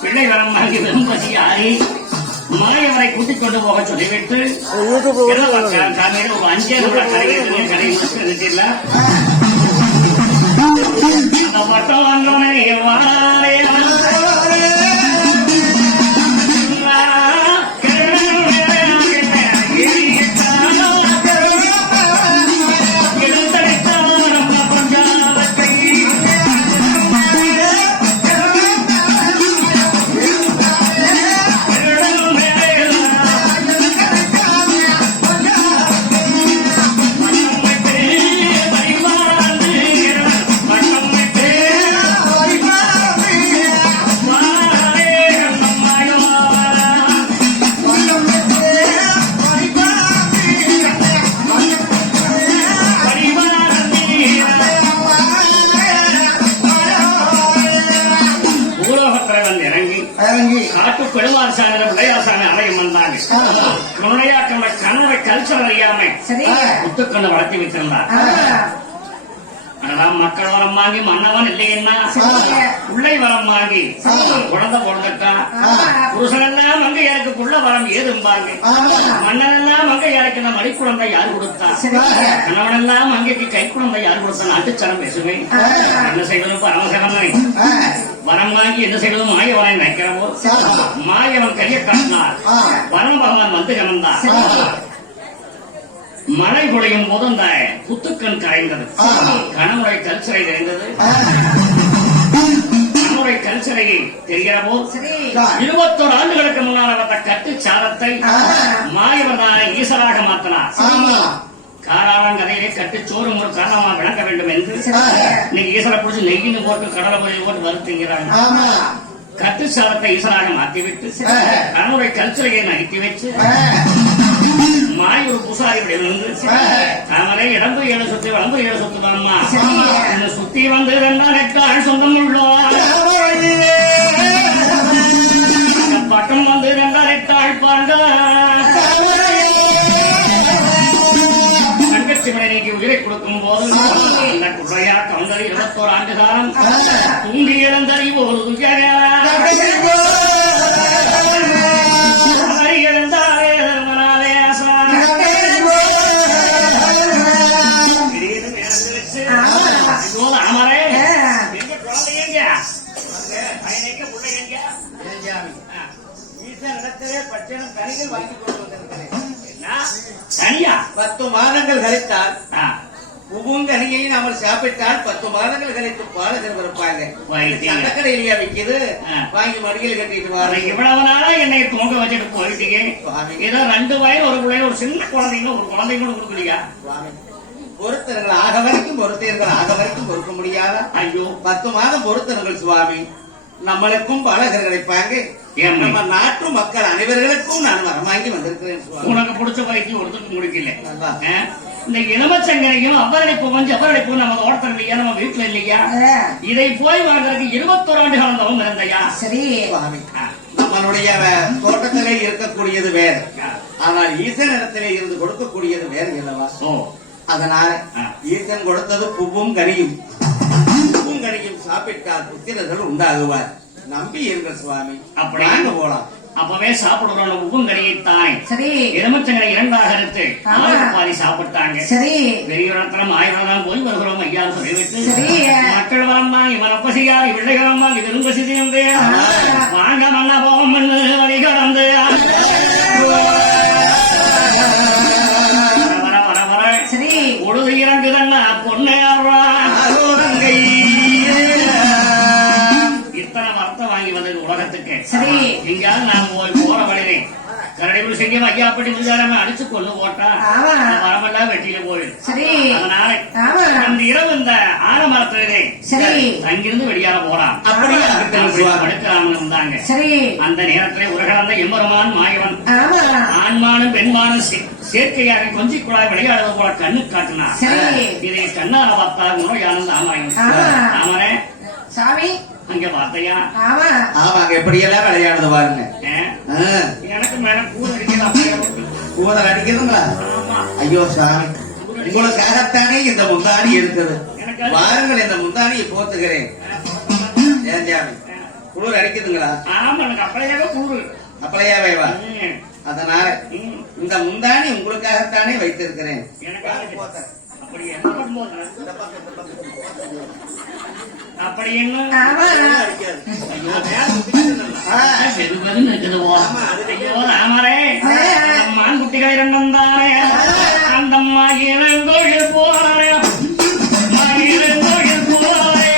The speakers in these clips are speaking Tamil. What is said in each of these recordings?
பிள்ளை வரம் வாங்கி வெறும்பசியாரி மாயவரை கூட்டிக் கொண்டு போக சொல்லிவிட்டு காலையில் ஒரு 5 கடை மட்டும் வந்தோனே கணவரை கல்ச்சர் அறியாம முத்துக்கண்ணு வளர்த்தி வச்சிருந்தார். மக்கள் வரம் வாங்கி மன்னவன் இல்லைன்னா உள்ளை வரம் வாங்கி குழந்தை பிறந்துட்டா புருஷனெல்லாம் மங்கையாருக்கு புள்ள வரம் ஏதும்பாங்க. மன்னனெல்லாம் மங்கையாருக்கு மடிக்குழந்தை யார் கொடுத்தா, கணவனெல்லாம் மங்கைக்கு கை குழந்தை யார் கொடுத்தா நாட்டுச்சரம் பேசுவேன். என்ன செய்வதும் பரமசகமை வரம் வாங்கி என்ன செய்வதும் மாயவனை நினைக்கிறவோ மாயவன் கையை காட்டினார். பரம பகவான் வந்து கலந்தார். மழை பொழியும் போது அந்த புத்துக்கண் கரைந்தது. கணவரை கல்ச்சரை தெரிந்தது. கணவரை கல்ச்சரை தெரிகிறவோ 21 ஆண்டுகளுக்கு முன்னால் வந்த கட்டுச்சாரத்தை மாயவர்தான ஈசராக மாற்றினார். காராளங்கதையிலே கட்டுச்சோறு ஒரு காரணமா விளங்க வேண்டும் என்று இன்னைக்கு ஈசரை பிடிச்சி நெய்யின்னு போட்டு கடலை பொழி போட்டு வருத்துங்கிறாங்க. கட்டுச்சாரத்தை ஈசராக மாற்றிவிட்டு கணவரை கல்ச்சரையை நகர்த்தி வச்சு மாயூர் பூசாரி விடையிலிருந்து அவரை இடம்பு 7 சுத்தி வளம்பு 7 சுத்து வரமா இந்த சுத்தி வந்து 2 ஹெக்டார் சொந்தம் உள்ளோம். பக்கம் வந்து 2 ஹெக்டார் பாண்ட தங்கச்சி மனைவிக்கு உயிரை கொடுக்கும் போது இந்த குறையா கவர்ந்தது 21 ஆண்டு காலம் தூங்கி இழந்தறி ஒரு தனியா 10 மாதங்கள் கழித்தால் உபங்கனியை நாம சாப்பிட்டால் 10 மாதங்கள் கழித்து பாலகர் இருப்பாங்க. சட்டக்கடையிலேயே விற்கிது வாங்கி மடியில் கட்டிட்டு வாங்க. இவ்வளவு நாளா என்னை தூங்க வச்சுட்டு போயிட்டீங்க. ஏதோ 2 வயது ஒரு பிள்ளை ஒரு சின்ன குழந்தைங்க ஒரு குழந்தைங்க கொடுக்கலையா? பொறுத்தர்கள் ஆக வரைக்கும் பொறுக்க முடியாதா? ஐயோ 10 மாதம் பொறுத்தர்கள் சுவாமி. நம்மளுக்கும் பாலகர் கிடைப்பாங்க. நம்ம நாட்டு மக்கள் அனைவர்களுக்கும் நான் வரம் வாங்கி வந்திருக்கிறேன். உனக்கு பிடிச்ச வரைக்கும் ஒருத்தருக்கு முடிக்கல. இந்த இளமச்சங்கரையும் அவரடைப்பு வந்து அவரடைப்பு நம்ம தோட்டத்தில் இல்லையா, நம்ம வீட்டுல இல்லையா, இதை போய் வாங்குறதுக்கு 21 ஆண்டு காலம் தவம் இருந்தையா? சரி, நம்மளுடைய தோட்டத்திலே இருக்கக்கூடியது வேறு, ஆனால் ஈசன் இடத்திலே இருந்து கொடுக்கக்கூடியது வேறு இல்லவா? அதனால ஈசன் கொடுத்தது பூவும் கனியும் சாப்பிட்டால் புத்திரர்கள் உண்டாகுவார். நம்பி இருங்க சுவாமி. அப்படி போலாம். அப்பவே சாப்பிடுறோம் உப்பும் கறியைத்தானே. சரி, எலுமிச்சங்களை 2ஆக எடுத்து பாதி சாப்பிட்டாங்க. சரி, பெரியவரத்தனம் ஆயிரம் போய் வருகிறோம் ஐயா சொல்லிவிட்டு மக்கள் வரம் வாங்கி மனப்பசியாரி பிள்ளைகளும் வாங்கி விரும்பசி தீர்ந்து வாங்க மன்ன போம் மண்ணு வழி கடந்து வர வர வர சரி பொழுது இறங்குதன்னா பொன்னையாடுறா உலகத்துக்கு. சரி, எங்கயாவது நான் போற வழியிலே கரடிபுல் செஞ்சு ஐயாப்பட்டி முந்தாரம அடிச்சு கொண்டு போட்டா மரமெல்லாம் வெட்டியில போயிடும். சரி, அதனால அந்த இரவு இந்த ஆலமரத்திலே அங்கிருந்து வெளியால போறான். படுக்கலாம்னு இருந்தாங்க. சரி, அந்த நேரத்திலே உலகளந்த எம்பெருமான் மாயவன் ஆண்மானும் பெண்மானும் சேர்க்கையாக கொஞ்சி குழாய் விளையாடுவது போல கண்ணு காட்டினார். இதை கண்ணால பார்த்தா நோயானந்த ஆமாரே சாமி அங்க பார்த்தையா? ஆமாங்க, எப்படி எல்லாம் விளையாடுது பாருங்க. எனக்கு மேடம் கூரை அடிக்கிறதுங்களா? ஐயோ சாமி, உங்களுக்காகத்தானே இந்த முந்தாணி இருக்குது. பாருங்கள், இந்த முந்தாணியை போத்துகிறேன். குளிர் அடிக்குதுங்களா? ஆமா, எனக்கு அப்படியே குளிர். அப்படியாவே வா. அதனால இந்த முந்தானி உங்களுக்காகத்தானே வைத்திருக்கிறேன். அப்படி என்ன பண்ணுவோம்? அப்படி என்ன மான் குட்டிகள் இரண்டும் தானே அந்த மகிழங்கோயில் போறாரே மகிழங்கோயில் போறாரே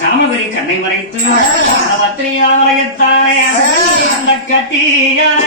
காமவெறி கண்ணை மறைத்து பத்திரியாமலையத்தானே அந்த கட்டியான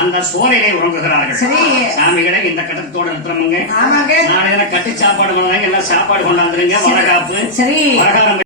அந்த சோலையிலே உறங்குகிறார்கள். சாமிகளை இந்த கட்டத்தோட நிறுத்தணுங்க. நாளை கட்டி சாப்பாடு பண்ணாங்க, எல்லாம் சாப்பாடு கொண்டாந்துருங்க. வளகாப்பு வளகாரம்